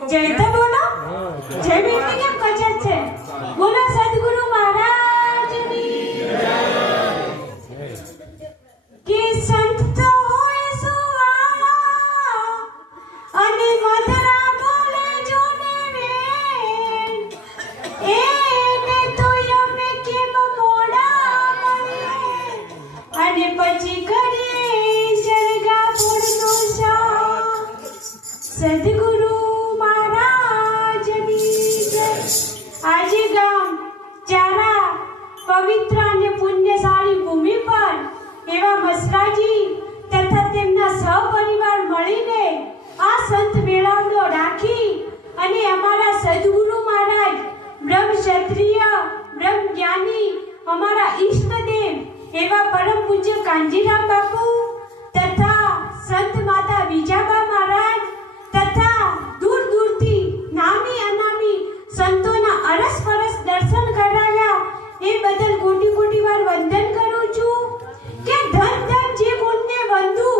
જય તો બોલો જય બેટી કેમ કચર છે બોલો સદગુરુ મહારાજની કે સંત તો હોય સુવાળા અને મધરા બોલે જોને વેણ એને તો અમે કેમ મોડા મળે અને પછી કરીએ સરગા ફૂલનો શાક સદગુરુ આજે ગામ ચારા પવિત્ર અને પુણ્યશાળી ભૂમિ પર એવા મસરાજી તથા તેમના સહપરિવાર મળીને આ સંત મેળાવડો રાખી અને અમારા સદગુરુ મહારાજ બ્રહ્મ ક્ષત્રિય બ્રહ્મ જ્ઞાની અમારા ઈષ્ટદેવ એવા પરમ પૂજ્ય કાંજીરામ બાપુ તથા સંત માતા વિજાબા મહારાજ તથા દૂર દૂરથી નામી અનામી સંતોના અરસપરસ દર્શન કરાયા એ બદલ કોટી કોટી વાર વંદન કરું છું કે ધન ધન જે ગુણને વંદુ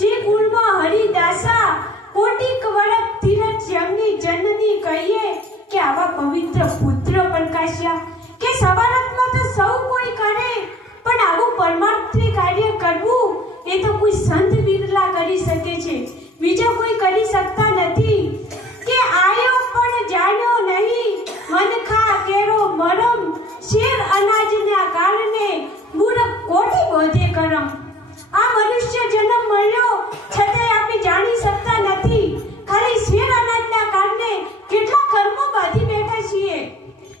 જે ગુણમાં હરિદાસા કોટિક વરત તીરથ જમની જનની કહીએ કે આવા પવિત્ર પુત્ર પ્રકાશ્યા કે સવારતમાં તો સૌ કોઈ કરે પણ આવું પરમાર્થી કાર્ય કરવું એ તો કોઈ સંત બિરલા કરી શકે છે બીજા કોઈ કરી શકતા નથી કે આયો પણ જાણ્યો નહીં મનખા કેરો મરમ શેર અનાજના કારણે મૂરખ કોટી બોધે કરમ આ મનુષ્ય જન્મ મળ્યો છતાંય આપણે જાણી શકતા નથી ખાલી શેર અનાજના કારણે કેટલા કર્મો બાંધી બેઠા છીએ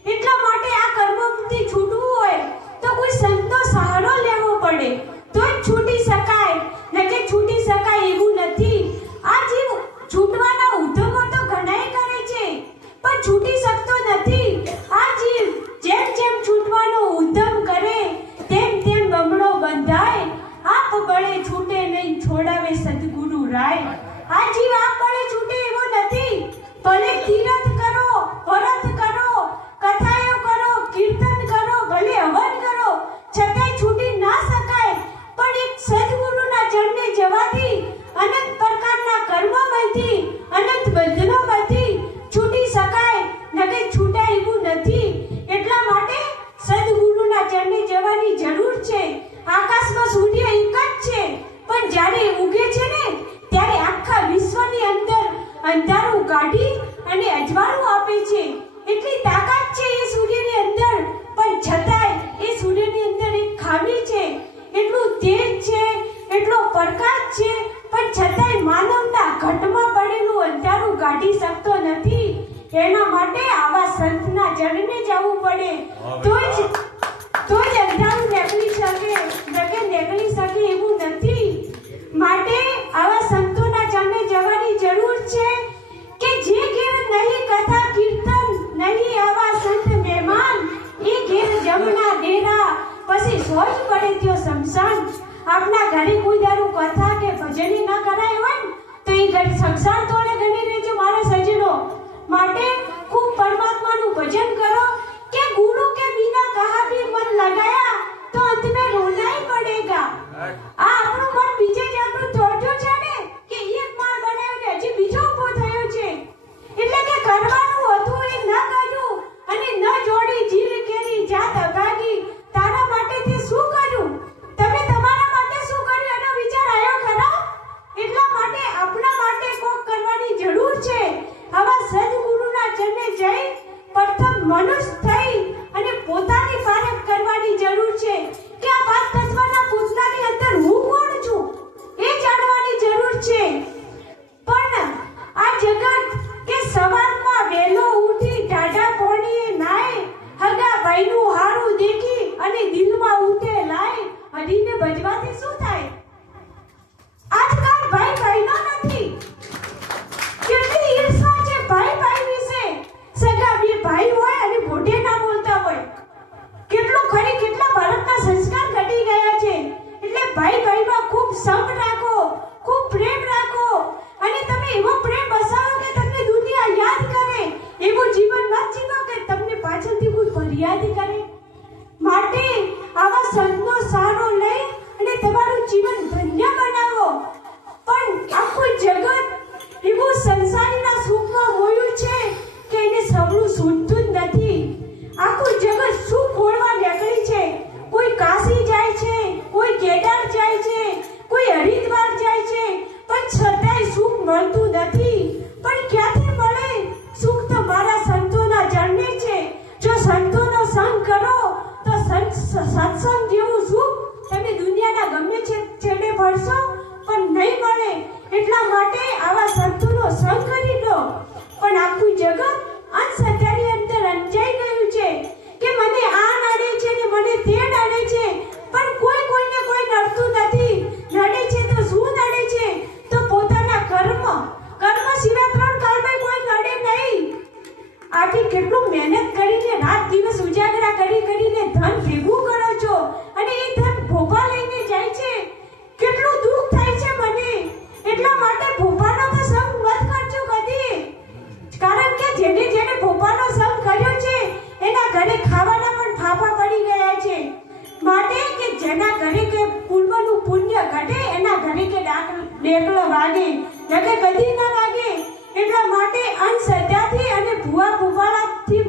એટલા માટે આ કર્મોથી છૂટવું હોય તો કોઈ સંતનો સહારો લેવો પડે તો જ છૂટી શકાય નકે છૂટી શકાય એવું નથી આ જીવ છૂટવાના ઉદ્યમો તો ઘણાય કરે છે પણ છૂટી શકતો નથી આ જીવ જેમ જેમ છૂટવાનો ઉદ્યમ કરે તેમ તેમ બમણો બંધાય આપ બળે છૂટે નહીં છોડાવે સદગુરુ રાય આ જીવ આપ બળે છૂટે એવો નથી ભલે તીરથ કરો વ્રત કરો કથાઓ કરો કીર્તન કરો ભલે હવન કરો છતાંય છૂટી ના શકાય પણ એક સદગુરુના ચરણે જવાથી અનંત પ્રકારના કર્મમાંથી અનંત બંધનોમાંથી છૂટી શકાય નકે છૂટાય એવું નથી એટલા માટે સદગુરુના ચરણે જવાની જરૂર છે આકાશમાં સૂર્ય એક જ છે પણ જ્યારે ઉગે છે ને ત્યારે આખા વિશ્વની અંદર અંધારું કાઢી અને અજવાળું આપે છે એટલી તાકાત છે એ સૂર્યની અંદર પણ છતાંય એ સૂર્યની અંદર એક ખામી છે એટલું તેજ છે એટલો પ્રકાશ છે પણ છતાંય માનવના ઘટમાં પડેલું અંધારું કાઢી શકતો નથી એના માટે આવા સંતના ચરણે જવું પડે તો જ અંધારું નીકળી શકે નકે નીકળી શકે એવું નથી માટે આવા સંતોના ચરણે જવાની જરૂર છે કે જે ઘેર નહીં કથા કીર્તન નહીં આવા સંત મહેમાન એ ઘેર જમના ડેરા પછી સોજ પડે ત્યો શમશાન આપના ઘરે કોઈ દારૂ કથા કે ભજની ના કરાય હોય તો એ ઘર સંસાર તોડે ગણી રહેજો મારા સજનો માટે ખૂબ પરમાત્માનું ભજન કરો કે ગુરુ કે बिना कहा भी मन लगाया तो अंत में रोना ही पड़ेगा આ આપણું મન બીજે જાતનું ચોટ્યું છે ને કે એક માળ બનાવ્યો ને હજી બીજો ઊભો થયો છે એટલે કે કરવાનું હતું એ ન કર્યું અને ન જોડી જીર કેરી જાત અભાગી તારા માટે તે શું કર્યું તમે તમારા માટે શું કર્યું એનો વિચાર આવ્યો ખરો એટલા માટે આપણા માટે કોક કરવાની જરૂર છે આવા સદગુરુના ચરણે જઈ પ્રથમ મનુષ્ય થઈ અને પોતાની પારખ કરવાની જરૂર મળતું નથી, પણ ક્યાંથી મળે? સુખ તો મારા સંતોના ચરણે છે. જો સંતોનો સંગ કરો તો સત્સંગ જેવું સુખ તમે દુનિયાના ગમે છેડે ભરશો પણ નહીં મળે. એટલા માટે આવા સંતોનો સંગ કરી લો. પણ આખું જગત અંધશ્રદ્ધાની અંદર અંજાઈ ગયું છે કે મને આ નડે છે ને મને તે નડે છે, પણ કોઈને કોઈ નડતું નથી. નડે છે તો શું નડે છે? તો પોતાના કર્મ સિવાય 3 કાળમાં કોઈ નડે નહીં. આથી કેટલું મહેનત કરીને રાત દિવસ ઉજાગરા કરીને ધન ભેગું કરો છો અને એ ધન ભોપા લઈને જાય છે. કેટલું દુઃખ થાય છે મને. એટલા માટે ભોપાનો તો સંગ મત કરજો કદી. કારણ કે જેને ભોપાનો સંગ કર્યો છે એના ઘરે ખાવાના પણ ફાફા પડી ગયા છે. માટે કે જેના ઘરે કે પૂર્વનું પુણ્ય ઘટે એના ઘરે કે ડેકલો વાગે, નકે કદી ના વાગે. એટલા માટે અંધશ્રદ્ધાથી અને ભૂવા ભૂપાળાથી